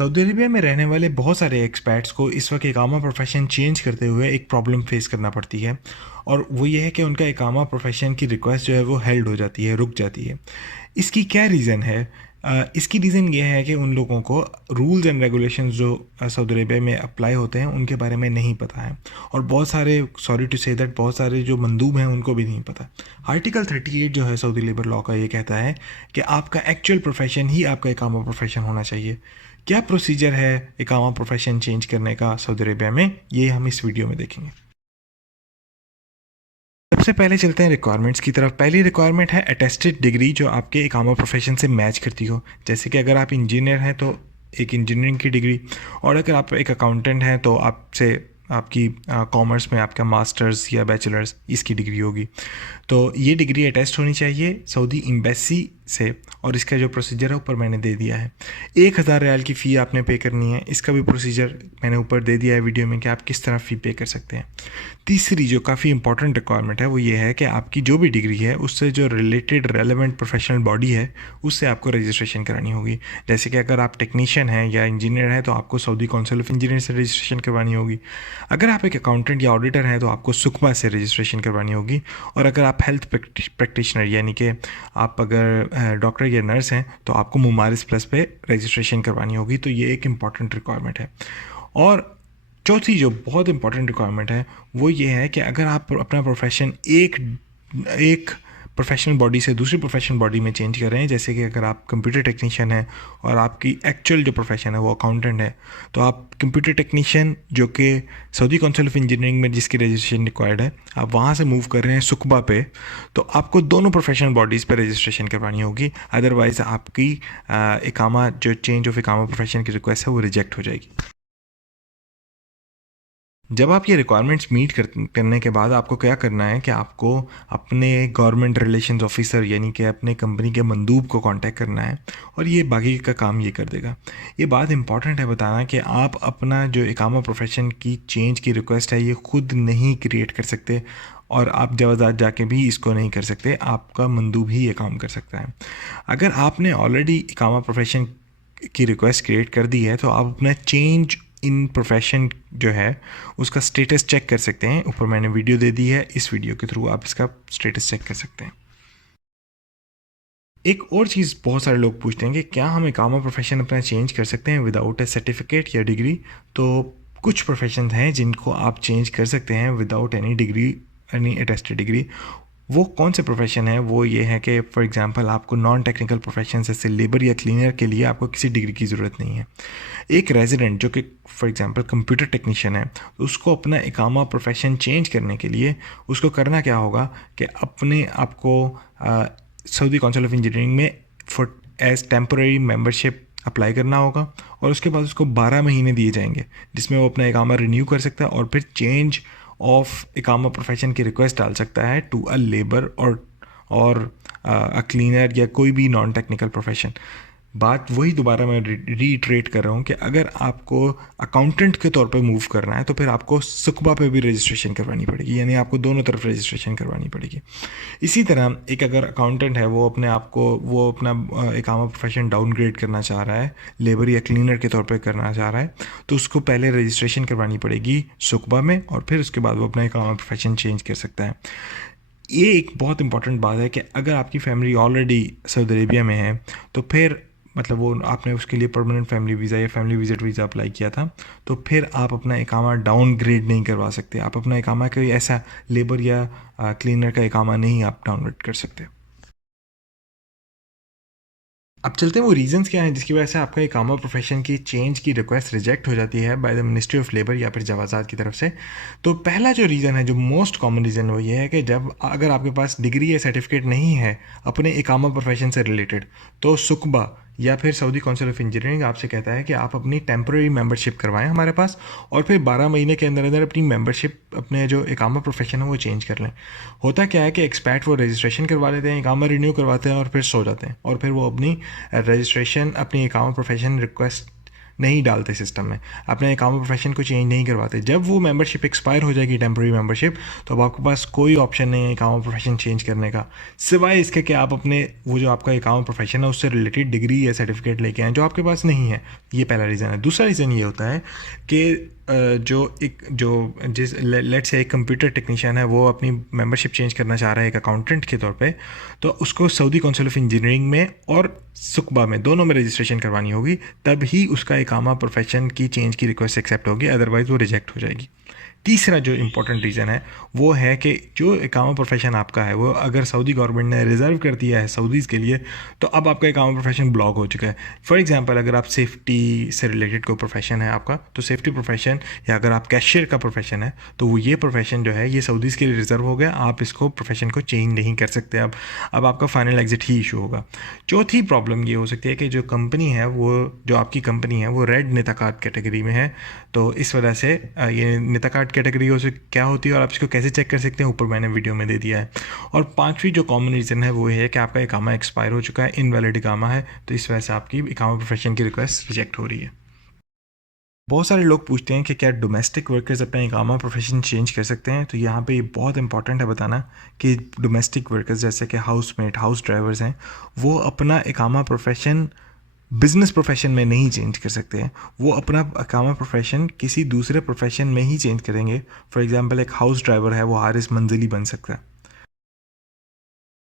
Saudi Arabia में रहने वाले बहुत सारे एक्सपैट्स को इस वक्त इकामा प्रोफेशन चेंज करते हुए एक प्रॉब्लम फेस करना पड़ती है। और वो ये है कि उनका इकामा प्रोफेशन की रिक्वेस्ट जो है वो हेल्ड हो जाती है, रुक जाती है। इसकी क्या रीज़न है? इसकी रीज़न ये है कि उन लोगों को रूल्स एंड रेगुलेशंस जो सऊदी अरेबिया में अप्लाई होते हैं उनके बारे में नहीं पता है। और बहुत सारे, सॉरी टू से दैट, बहुत सारे जो मंदूब हैं उनको भी नहीं पता। आर्टिकल 38 जो है सऊदी लेबर लॉ का, ये कहता है कि आपका एक्चुअल प्रोफेशन ही आपका इकामा प्रोफेशन होना चाहिए। क्या प्रोसीजर है इकामा प्रोफेशन चेंज करने का सऊदी अरेबिया में, ये हम इस वीडियो में देखेंगे। सबसे पहले चलते हैं रिक्वायरमेंट्स की तरफ। पहली रिक्वायरमेंट है अटेस्टेड डिग्री जो आपके इकामा प्रोफेशन से मैच करती हो। जैसे कि अगर आप इंजीनियर हैं तो एक इंजीनियरिंग की डिग्री, और अगर आप एक अकाउंटेंट हैं तो आपसे आपकी कॉमर्स में आपका मास्टर्स या बैचलर्स इसकी डिग्री होगी। तो ये डिग्री अटेस्ट होनी चाहिए सऊदी एम्बेसी से, और इसका जो प्रोसीजर है ऊपर मैंने दे दिया है। 1000 रियाल की फ़ी आपने पे करनी है। इसका भी प्रोसीजर मैंने ऊपर दे दिया है वीडियो में कि आप किस तरह फ़ी पे कर सकते हैं। तीसरी जो काफ़ी इंपॉर्टेंट रिक्वायरमेंट है वो ये है कि आपकी जो भी डिग्री है उससे जो रिलेटेड रेलेवेंट प्रोफेशनल बॉडी है उससे आपको रजिस्ट्रेशन करानी होगी। जैसे कि अगर आप टेक्नीशियन हैं या इंजीनियर हैं तो आपको सऊदी काउंसिल ऑफ इंजीनियर से रजिस्ट्रेशन करवानी होगी। अगर आप एक अकाउंटेंट या ऑडिटर हैं तो आपको सुकमा से रजिस्ट्रेशन करवानी होगी। और अगर आप हेल्थ प्रैक्टिशनर यानी कि आप अगर डॉक्टर या नर्स हैं तो आपको मुमारिस प्लस पे रजिस्ट्रेशन करवानी होगी। तो ये एक इम्पॉर्टेंट रिक्वायरमेंट है। और चौथी जो बहुत इंपॉर्टेंट रिक्वायरमेंट है वो ये है कि अगर आप अपना प्रोफेशन एक एक प्रोफेशनल बॉडी से दूसरी प्रोफेशनल बॉडी में चेंज कर रहे हैं, जैसे कि अगर आप कंप्यूटर टेक्नीशियन हैं और आपकी एक्चुअल जो प्रोफेशन है वो अकाउंटेंट है, तो आप कंप्यूटर टेक्नीशियन जो कि सऊदी काउंसिल ऑफ इंजीनियरिंग में जिसकी रजिस्ट्रेशन रिक्वायर्ड है, आप वहाँ से मूव कर रहे हैं सुकबा पे, तो आपको दोनों प्रोफेशनल बॉडीज़ पे रजिस्ट्रेशन करवानी होगी। अदरवाइज़ आपकी इकामा जो चेंज ऑफ इकामा प्रोफेशन की रिक्वेस्ट है वो रिजेक्ट हो जाएगी। जब आप ये रिक्वायरमेंट्स मीट करने के बाद आपको क्या करना है कि आपको अपने गवर्नमेंट रिलेशंस ऑफिसर यानी कि अपने कंपनी के मंदूब को कांटेक्ट करना है, और ये बाकी का काम ये कर देगा। ये बात इंपॉर्टेंट है बताना कि आप अपना जो इकामा प्रोफेशन की चेंज की रिक्वेस्ट है ये खुद नहीं क्रिएट कर सकते, और आप जवाजात जाके भी इसको नहीं कर सकते। आपका मंदूब ही ये काम कर सकता है। अगर आपने ऑलरेडी इकामा प्रोफेशन की रिक्वेस्ट क्रिएट कर दी है तो आप अपना चेंज इन प्रोफेशन जो है उसका स्टेटस चेक कर सकते हैं। ऊपर मैंने वीडियो दे दी है, इस वीडियो के थ्रू आप इसका स्टेटस चेक कर सकते हैं। एक और चीज़ बहुत सारे लोग पूछते हैं कि क्या हम इकामा प्रोफेशन अपना चेंज कर सकते हैं विदाउट ए सर्टिफिकेट या डिग्री। तो कुछ प्रोफेशन हैं जिनको आप चेंज कर सकते हैं without any degree, any attested degree. वो कौन से प्रोफेशन है? वो ये है कि फॉर एग्जांपल आपको नॉन टेक्निकल प्रोफेशन जैसे लेबर या क्लीनर के लिए आपको किसी डिग्री की ज़रूरत नहीं है। एक रेजिडेंट जो कि फॉर एग्जांपल कंप्यूटर टेक्नीशियन है, उसको अपना इकामा प्रोफेशन चेंज करने के लिए उसको करना क्या होगा कि अपने आप को सऊदी काउंसिल ऑफ इंजीनियरिंग में for as temporary membership apply करना होगा, और उसके बाद उसको 12 महीने दिए जाएंगे जिसमें वो अपना इकामा रिन्यू कर सकता है और फिर चेंज ऑफ इकामा प्रोफेशन की रिक्वेस्ट डाल सकता है टू अ लेबर और अ क्लीनर या कोई भी नॉन टेक्निकल प्रोफेशन। बात वही दोबारा मैं रीट्रेट कर रहा हूँ कि अगर आपको अकाउंटेंट के तौर पे मूव करना है तो फिर आपको सुकबा पे भी रजिस्ट्रेशन करवानी पड़ेगी, यानी आपको दोनों तरफ रजिस्ट्रेशन करवानी पड़ेगी। इसी तरह एक अगर अकाउंटेंट है वो अपना इकामा प्रोफेशन डाउनग्रेड करना चाह रहा है, लेबर या क्लीनर के तौर पे करना चाह रहा है, तो उसको पहले रजिस्ट्रेशन करवानी पड़ेगी सुकबा में, और फिर उसके बाद वो अपना इकामा प्रोफेशन चेंज कर सकता है। ये एक बहुत इंपॉर्टेंट बात है कि अगर आपकी फैमिली ऑलरेडी सऊदी अरेबिया में है तो फिर मतलब वो आपने उसके लिए परमानेंट फैमिली वीज़ा या फैमिली विजिट वीज़ा अप्लाई किया था, तो फिर आप अपना इकामा डाउनग्रेड नहीं करवा सकते। आप अपना इकामा कोई ऐसा लेबर या क्लीनर का इकामा नहीं आप डाउनग्रेड कर सकते। अब चलते हैं वो रीजंस क्या हैं जिसकी वजह से आपका इकामा प्रोफेशन की चेंज की रिक्वेस्ट रिजेक्ट हो जाती है by the ministry of labour या फिर जवाजात की तरफ से। तो पहला जो रीज़न है, जो मोस्ट कॉमन रीज़न, वो ये है कि जब अगर आपके पास डिग्री या सर्टिफिकेट नहीं है अपने इकामा प्रोफेशन से रिलेटेड, तो सुकबा या फिर सऊदी काउंसिल ऑफ इंजीनियरिंग आपसे कहता है कि आप अपनी टेम्पररी मेंबरशिप करवाएं हमारे पास, और फिर 12 महीने के अंदर अंदर अपनी मेंबरशिप, अपने जो इकामा प्रोफेशन है वो चेंज कर लें। होता क्या है कि एक्सपैट वो रजिस्ट्रेशन करवा लेते हैं, इकामा रिन्यू करवाते हैं और फिर सो जाते हैं, और फिर वो अपनी रजिस्ट्रेशन, अपनी इकामा प्रोफेशन रिक्वेस्ट नहीं डालते सिस्टम में, अपने काम प्रोफेशन को चेंज नहीं करवाते। जब वो मेंबरशिप एक्सपायर हो जाएगी, टेम्प्रेरी मेंबरशिप, तो अब आपके पास कोई ऑप्शन नहीं है काम प्रोफेशन चेंज करने का, सिवाय इसके कि आप अपने वो जो आपका काम प्रोफेशन है उससे रिलेटेड डिग्री या सर्टिफिकेट लेके आएँ जो आपके पास नहीं है। ये पहला रीज़न है। दूसरा रीज़न ये होता है कि जिस लेट से एक कंप्यूटर टेक्नीशियन है, वो अपनी मेंबरशिप चेंज करना चाह रहा है एक अकाउंटेंट के तौर पे, तो उसको सऊदी काउंसिल ऑफ इंजीनियरिंग में और सुकबा में दोनों में रजिस्ट्रेशन करवानी होगी, तब ही उसका इकामा प्रोफेशन की चेंज की रिक्वेस्ट एक्सेप्ट होगी, अदरवाइज़ वो रिजेक्ट हो जाएगी। तीसरा जो इम्पोर्टेंट रीज़न है वो है कि जो इकामा प्रोफेशन आपका है वो अगर सऊदी गवर्नमेंट ने रिज़र्व कर दिया है सऊदीज़ के लिए, तो अब आपका इकामा प्रोफेशन ब्लॉक हो चुका है। फॉर एग्जांपल, अगर आप सेफ्टी से रिलेटेड कोई प्रोफेशन है आपका, तो सेफ्टी प्रोफेशन, या अगर आप कैशियर का प्रोफेशन है, तो वो ये प्रोफेशन जो है ये सऊदीज़ के लिए रिज़र्व हो गया, आप इसको प्रोफेशन को चेंज नहीं कर सकते। अब आपका फाइनल एग्जिट ही इशू होगा। चौथी प्रॉब्लम ये हो सकती है कि जो कंपनी है, वो जो आपकी कंपनी है वो रेड निताकात कैटेगरी में है, तो इस वजह से ये निताकात कैटेगरी क्या होती है और आप इसको कैसे चेक कर सकते हैं, ऊपर मैंने वीडियो में दे दिया है। और पांचवी जो कॉमन रीज़न है वो है कि आपका इकामा एक्सपायर हो चुका है, इनवैलिड इकामा है, तो इस वजह से आपकी इकामा प्रोफेशन की रिक्वेस्ट रिजेक्ट हो रही है। बहुत सारे लोग पूछते हैं कि क्या डोमेस्टिक वर्कर्स अपना इकामा प्रोफेशन चेंज कर सकते हैं, तो यहाँ पे ये बहुत इंपॉर्टेंट है बताना कि डोमेस्टिक वर्कर्स जैसे कि हाउसमेट, हाउस ड्राइवर्स हैं, वो अपना इकामा प्रोफेशन बिजनेस प्रोफेशन में नहीं चेंज कर सकते हैं। वो अपना इकामा प्रोफेशन किसी दूसरे प्रोफेशन में ही चेंज करेंगे। फॉर एग्जांपल, एक हाउस ड्राइवर है, वो हारिस मंजिली बन सकता है।